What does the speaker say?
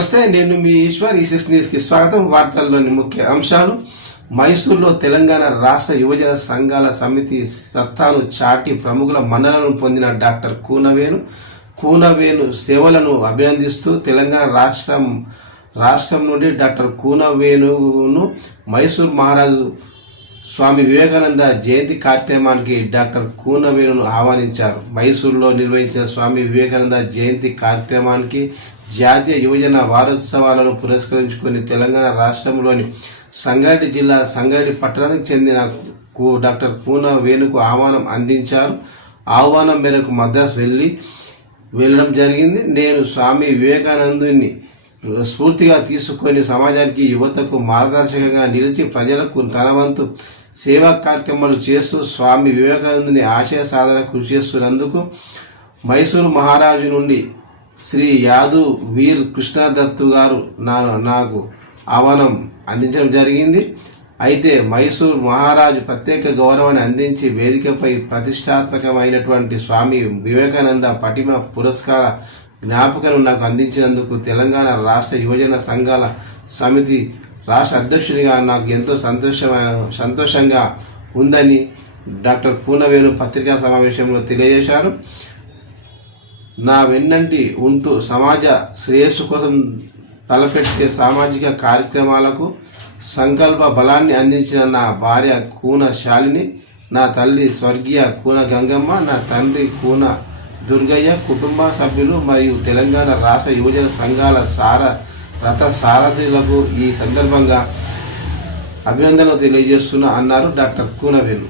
నమస్తే, నేను మీ ఈశ్వర్. ఈ 6 న్యూస్కి స్వాగతం. వార్తల్లోని ముఖ్య అంశాలు. మైసూరులో తెలంగాణ రాష్ట్ర యువజన సంఘాల సమితి సత్తాను చాటి ప్రముఖుల మన్ననలను పొందిన డాక్టర్ కూనవేణు సేవలను అభినందిస్తూ తెలంగాణ రాష్ట్రం నుండి డాక్టర్ కూనవేణును మైసూరు మహారాజు స్వామి వివేకానంద జయంతి కార్యక్రమానికి డాక్టర్ కూనవేణును ఆహ్వానించారు. మైసూరులో నిర్వహించిన స్వామి వివేకానంద జయంతి కార్యక్రమానికి జాతీయ యువజన వారోత్సవాలను పురస్కరించుకొని తెలంగాణ రాష్ట్రంలోని సంగారెడ్డి జిల్లా సంగారెడ్డి పట్టణానికి చెందిన డాక్టర్ కూనవేణుకు ఆహ్వానం అందించారు. ఆహ్వానం మేరకు మద్రాసు వెళ్ళడం జరిగింది. నేను స్వామి వివేకానందుని స్ఫూర్తిగా తీసుకొని సమాజానికి యువతకు మార్గదర్శకంగా నిలిచి ప్రజలకు తన వంతు సేవా కార్యక్రమాలు చేస్తూ స్వామి వివేకానందుని ఆశయ సాధన కృషి చేస్తున్నందుకు మైసూరు మహారాజు నుండి శ్రీ యాదు వీర్ కృష్ణదత్తు గారు నాకు ఆహ్వానం అందించడం జరిగింది. అయితే మైసూరు మహారాజు ప్రత్యేక గౌరవాన్ని అందించి వేదికపై ప్రతిష్టాత్మకమైనటువంటి స్వామి వివేకానంద పటిమ పురస్కార జ్ఞాపకను నాకు అందించినందుకు తెలంగాణ రాష్ట్ర యువజన సంఘాల సమితి రాష్ట్ర అధ్యక్షునిగా నాకు ఎంతో సంతోషంగా ఉందని డాక్టర్ కూనవేణు పత్రికా సమావేశంలో తెలియజేశారు. నా వెన్నంటి ఉంటూ సమాజ శ్రేయస్సు కోసం తలపెట్టే సామాజిక కార్యక్రమాలకు సంకల్ప బలాన్ని అందించిన నా భార్య కూన శాలిని, నా తల్లి స్వర్గీయ కూన గంగమ్మ, నా తండ్రి కూన దుర్గయ్య, కుటుంబ సభ్యులు మరియు తెలంగాణ రాష్ట్ర యువజన సంఘాల రథ సారథులకు ఈ సందర్భంగా అభినందనలు తెలియజేస్తున్నా అన్నారు డాక్టర్ కూనవేణు.